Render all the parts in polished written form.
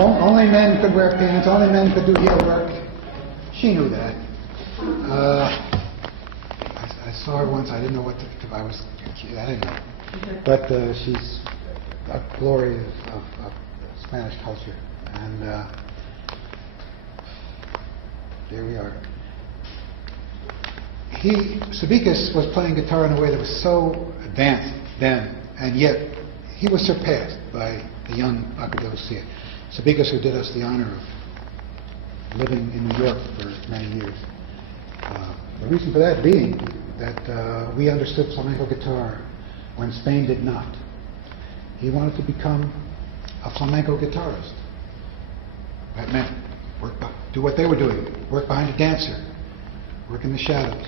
Only men could wear pants. Only men could do heel work. She knew that. I saw her once. I didn't know what to. I didn't know. But she's a glory of Spanish culture, and there we are. Sabicas was playing guitar in a way that was so advanced then, and yet he was surpassed by the young Acadocia. Sabicas, who did us the honor of living in New York for many years. The reason for that being that we understood flamenco guitar when Spain did not. He wanted to become a flamenco guitarist. That meant do what they were doing, work behind a dancer, work in the shadows.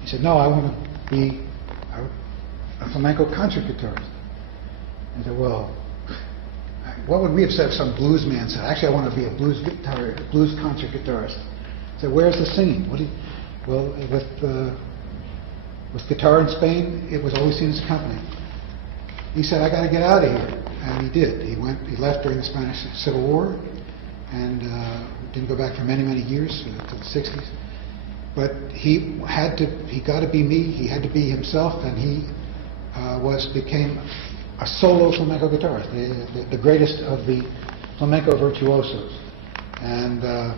He said, no, I want to be a flamenco concert guitarist. I said, well, what would we have said if some blues man said, actually I want to be a blues concert guitarist? I said, where's the singing? Well, with guitar in Spain, it was always seen as accompanying. He said, I got to get out of here. And he did. He left during the Spanish Civil War and didn't go back for many, many years, until the 60s. But he got to be me, he had to be himself, and he became a solo flamenco guitarist, the greatest of the flamenco virtuosos. And the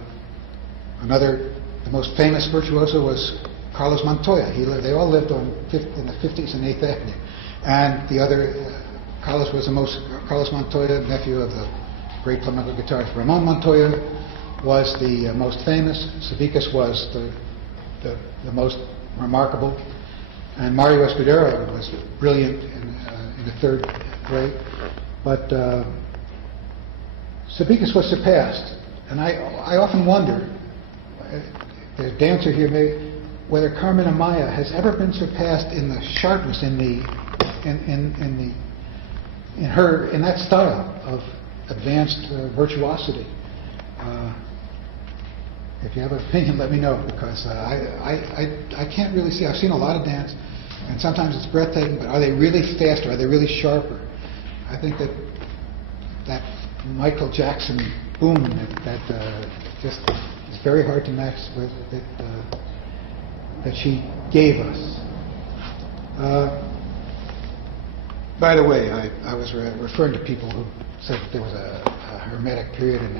most famous virtuoso was Carlos Montoya. They all lived in the 50s and 8th Avenue. And the other, Carlos Montoya, nephew of the great flamenco guitarist Ramon Montoya, was the most famous. Sabicas was the most remarkable. And Mario Escudero was brilliant in the third grade. But Sabicas was surpassed. And I often wonder, the dancer here, whether Carmen Amaya has ever been surpassed in the sharpness, in that style of advanced virtuosity. If you have an opinion, let me know, because I can't really see. I've seen a lot of dance, and sometimes it's breathtaking, but are they really faster? Are they really sharper? I think that Michael Jackson boom that just is very hard to match with that she gave us. By the way, I was referring to people who said that there was a Hermetic period, and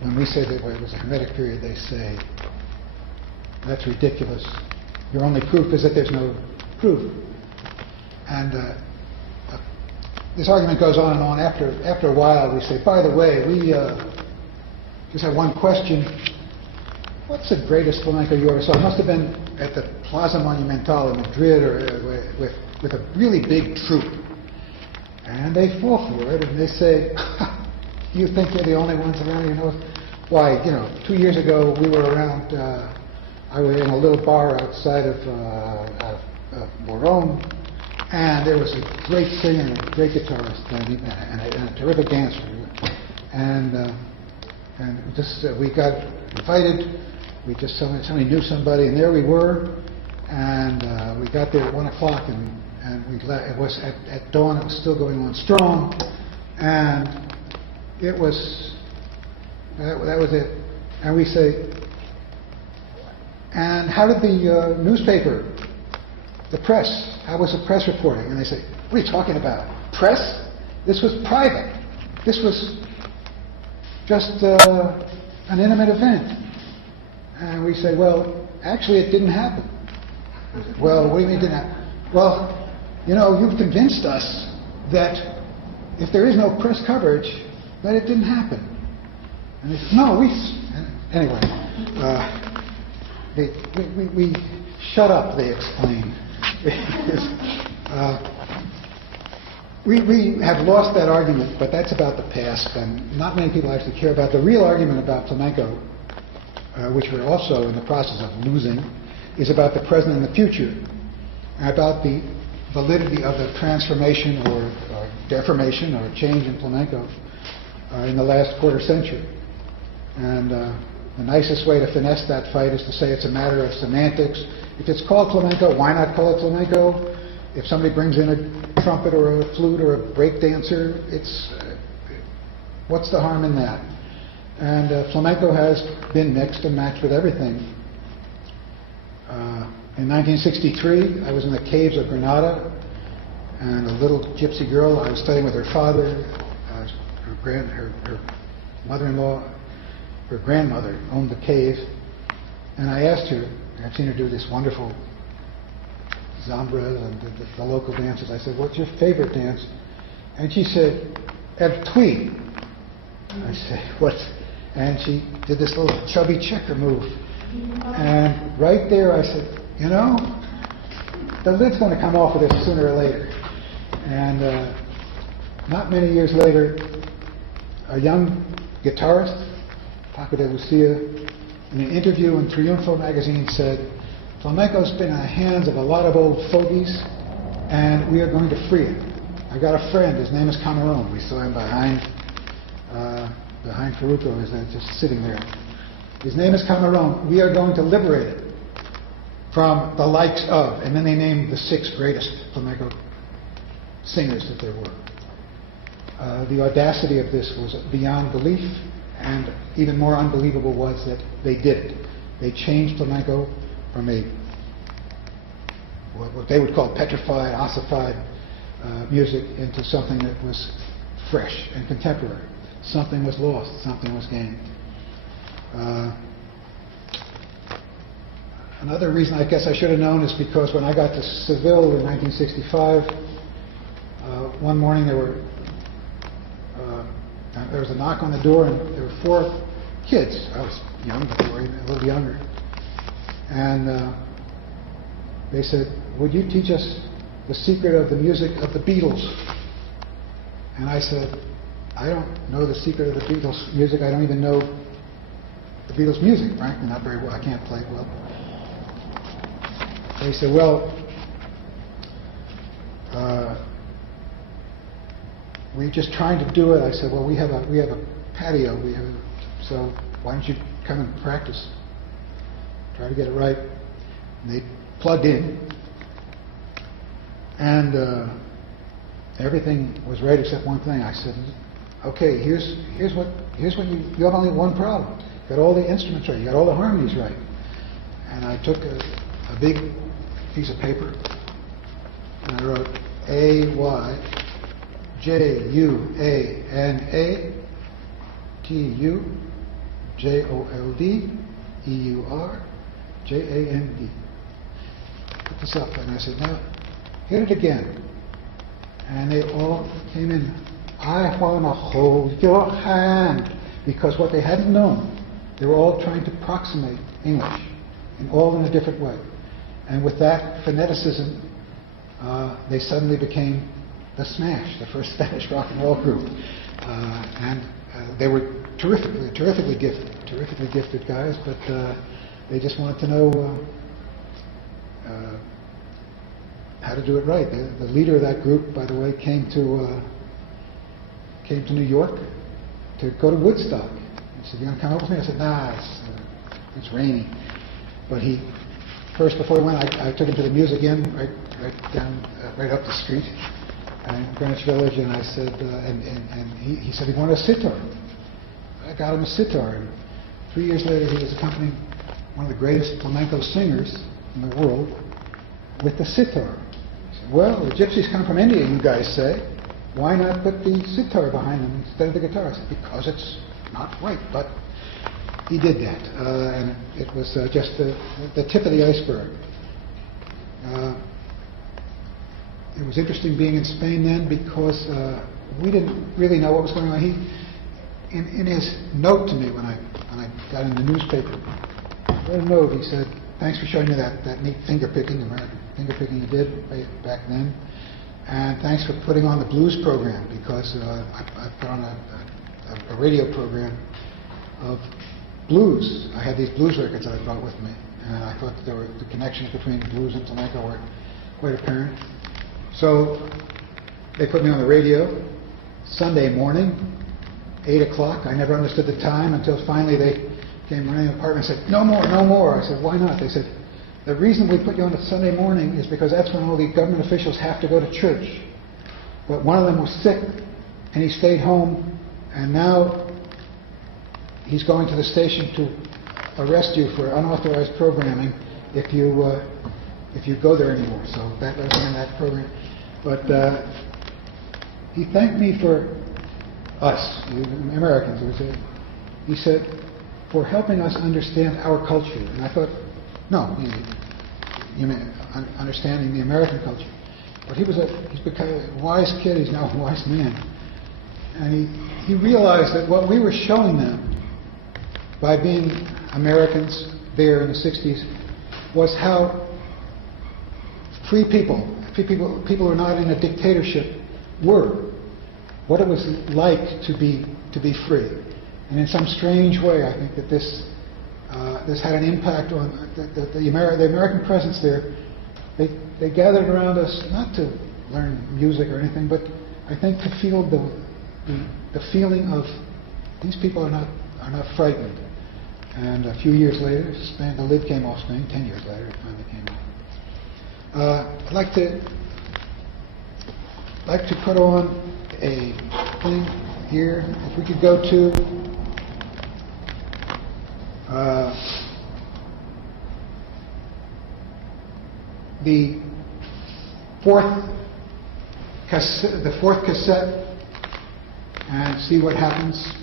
when we say that it was a Hermetic period, they say, that's ridiculous. Your only proof is that there's no proof. And this argument goes on and on. After a while, we say, by the way, we just have one question. What's the greatest flamenco you ever saw? It must have been at the Plaza Monumental in Madrid, or with a really big troupe. And they fall for it, and they say, you think you're the only ones around? You know, why? 2 years ago we were around. I was in a little bar outside of Moron, and there was a great singer, a great guitarist, and a terrific dancer. And we got invited. Somebody knew somebody, and there we were. And we got there at 1 o'clock, and it was at dawn. It was still going on strong, and it was that was it. And we say, and how did the newspaper, the press, how was the press reporting? And they say, what are you talking about? Press? This was private. This was just an intimate event. And we say, well, actually it didn't happen. Well, what do you mean it didn't happen? Well, you've convinced us that if there is no press coverage, that it didn't happen. And they said, no, anyway, we shut up, they explained. We have lost that argument, but that's about the past, and not many people actually care about the real argument about flamenco, which we're also in the process of losing, is about the present and the future, about the validity of the transformation or deformation or change in flamenco in the last quarter century. And the nicest way to finesse that fight is to say it's a matter of semantics. If it's called flamenco, why not call it flamenco? If somebody brings in a trumpet or a flute or a break dancer, What's the harm in that? And flamenco has been mixed and matched with everything. In 1963, I was in the caves of Granada, and a little gypsy girl, I was studying with her father, her mother-in-law, her grandmother owned the cave, and I asked her, I've seen her do this wonderful zambra and the local dances. I said, what's your favorite dance? And she said, El Twi. I said, what? And she did this little chubby checker move. And right there I said, you know, the lid's going to come off of this sooner or later. And not many years later, a young guitarist, Paco de Lucia, in an interview in Triunfo magazine said, flamenco's been in the hands of a lot of old fogies, and we are going to free it. I got a friend, his name is Cameron. We saw him behind Faruco, he's just sitting there. His name is Cameron. We are going to liberate it from the likes of, and then they named the 6 greatest flamenco singers that there were. The audacity of this was beyond belief, and even more unbelievable was that they did it. They changed flamenco from what they would call petrified, ossified music into something that was fresh and contemporary. Something was lost, something was gained. Another reason I guess I should have known is because when I got to Seville in 1965, one morning there was a knock on the door, and there were 4 kids. I was young, but they were a little younger. And they said, would you teach us the secret of the music of the Beatles? And I said, I don't know the secret of the Beatles music. I don't even know the Beatles music, frankly, not very well. I can't play it well. They said, well, we're just trying to do it. I said, well, we have a patio. So why don't you come and practice? Try to get it right. And they plugged in. And everything was right except one thing. I said, okay, here's what you have only one problem. You got all the instruments right. You got all the harmonies right. And I took a big piece of paper and I wrote A-Y J-U-A-N-A T-U-J-O-L-D-E-U-R J-A-N-D. Put this up, and I said, now hit it again. And they all came in. I want to hold your hand. Because what they hadn't known, they were all trying to approximate English, and all in a different way. And with that phoneticism, they suddenly became the Smash, the first Spanish rock and roll group. And they were terrifically gifted guys, but they just wanted to know how to do it right. The leader of that group, by the way, came to New York to go to Woodstock. He said, "You gonna come up with me?" I said, "Nah, it's rainy." But before he went, I took him to the Music Inn right up the street in Greenwich Village, and I said, and he said he wanted a sitar. I got him a sitar, and 3 years later he was accompanying one of the greatest flamenco singers in the world with the sitar. I said, well, the gypsies come from India, you guys say. Why not put the sitar behind them instead of the guitar? I said, because it's not right. But he did that, and it was just the tip of the iceberg. It was interesting being in Spain then because we didn't really know what was going on. In his note to me when I got in the newspaper, wrote a note. He said, "Thanks for showing me that neat finger picking you did back then, and thanks for putting on the blues program because I put on a radio program of blues. I had these blues records that I brought with me, and I thought that the connections between blues and flamenco were quite apparent. So they put me on the radio Sunday morning, 8 o'clock. I never understood the time until finally they came running in the apartment and said, no more. I said, why not? They said, the reason we put you on a Sunday morning is because that's when all the government officials have to go to church. But one of them was sick, and he stayed home, And now he's going to the station to arrest you for unauthorized programming if you go there anymore. So that wasn't in that program. But he thanked me for us, you Americans. He said, for helping us understand our culture. And I thought, no, you mean understanding the American culture. But he's become a wise kid. He's now a wise man. And he realized that what we were showing them by being Americans there in the 60s was how free people who are not in a dictatorship were. What it was like to be free. And in some strange way, I think that this had an impact on the American presence there. They gathered around us not to learn music or anything, but I think to feel the feeling of these people are not frightened. And a few years later, the lid came off Spain. 10 years later, it finally came off. I'd like to put on a thing here. If we could go to the fourth cassette and see what happens.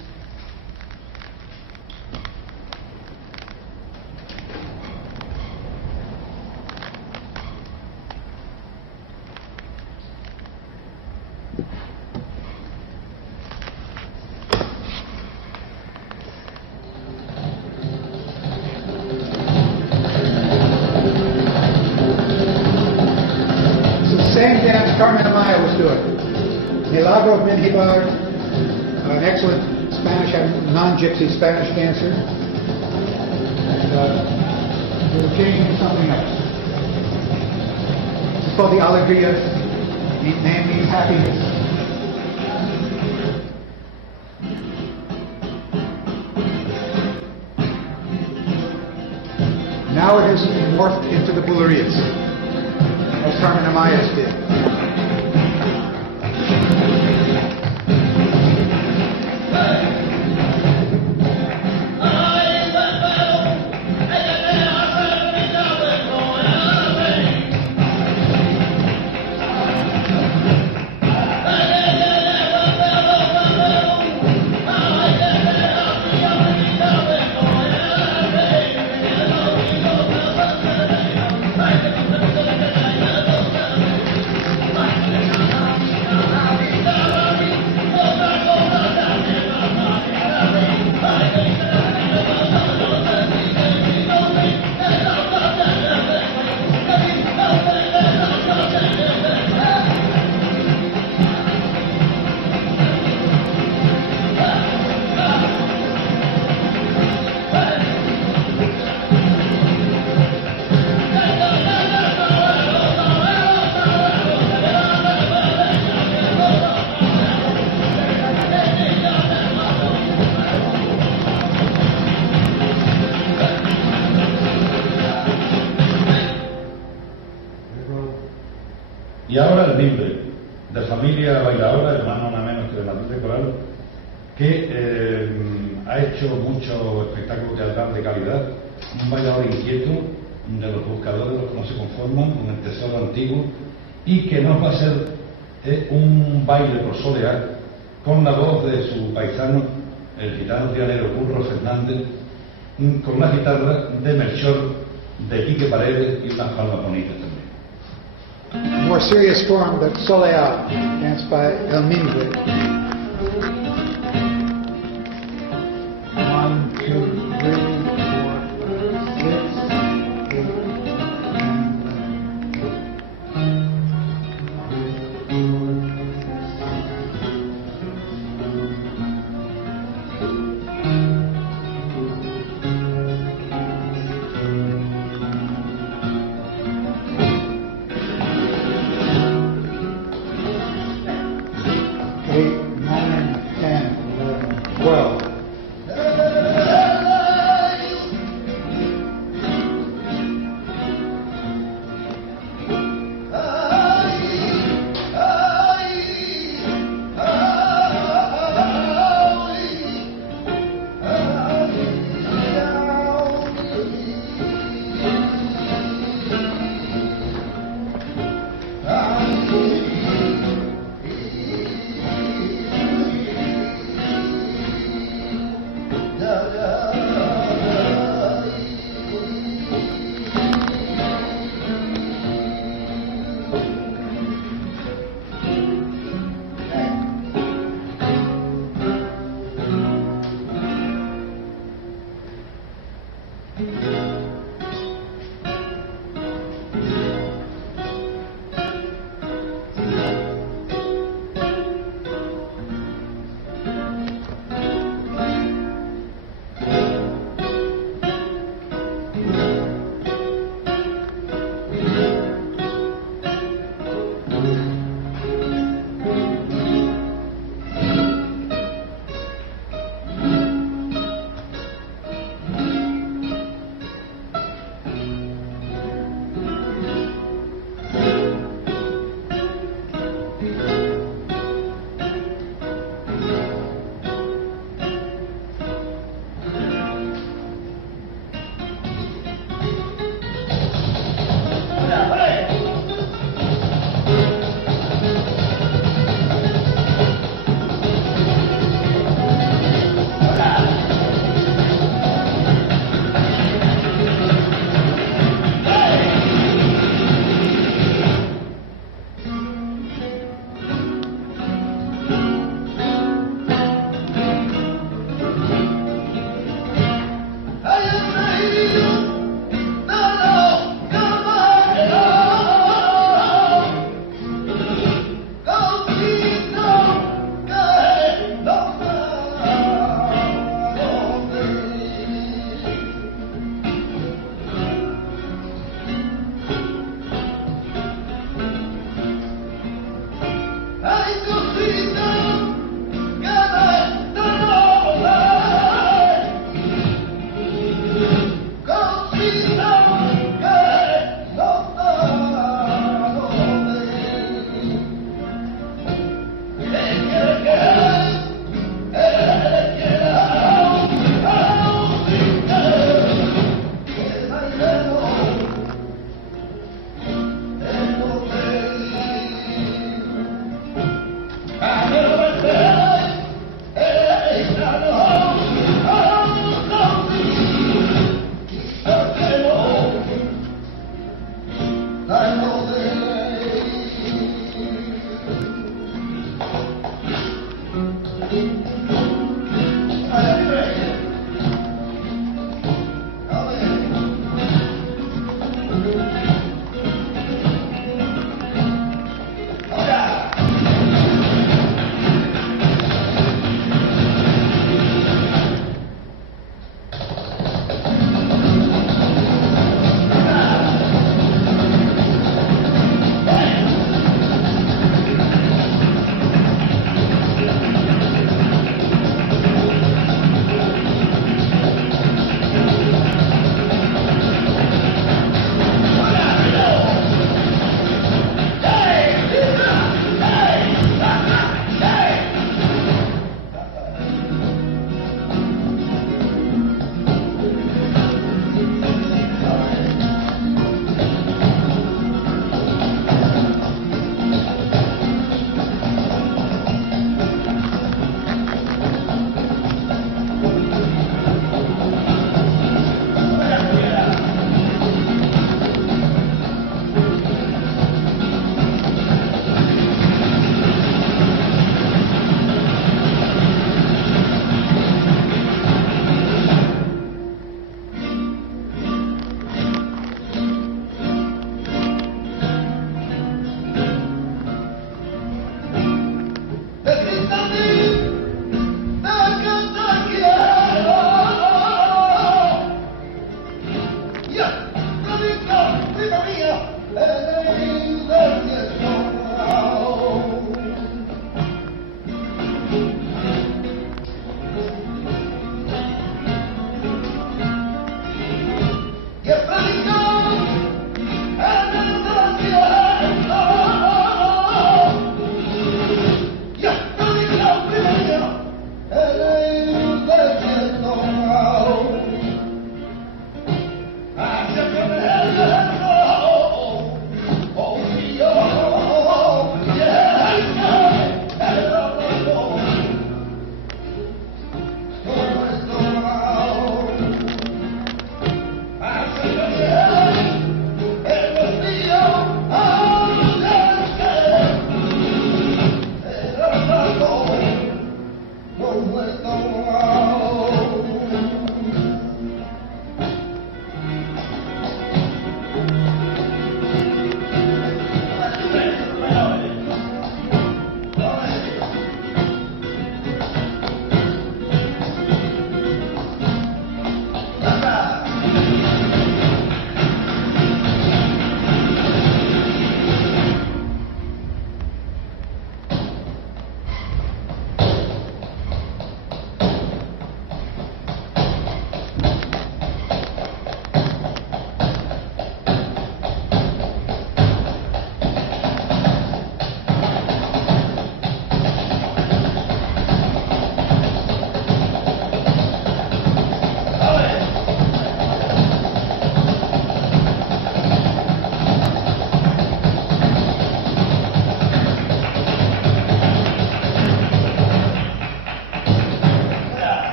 Milagro Menjivar, an excellent non-gypsy Spanish dancer, and we were changing to something else. It's called the Alegria, the name means happiness. Now it has morphed into the Bulerias, as Carmen Amayas did. Y ahora el libre, de familia bailadora, hermano nada menos que de Matriz Coral, que ha hecho mucho espectáculo teatral de calidad, un bailador inquieto, de los buscadores, de los que no se conforman, con el tesoro antiguo, y que nos va a hacer un baile por solear con la voz de su paisano, el gitano trianero Curro Fernández, con la guitarra de Melchor, de Quique Paredes y unas palmas bonitas también. More serious form, but Soleá, danced by El Mingre.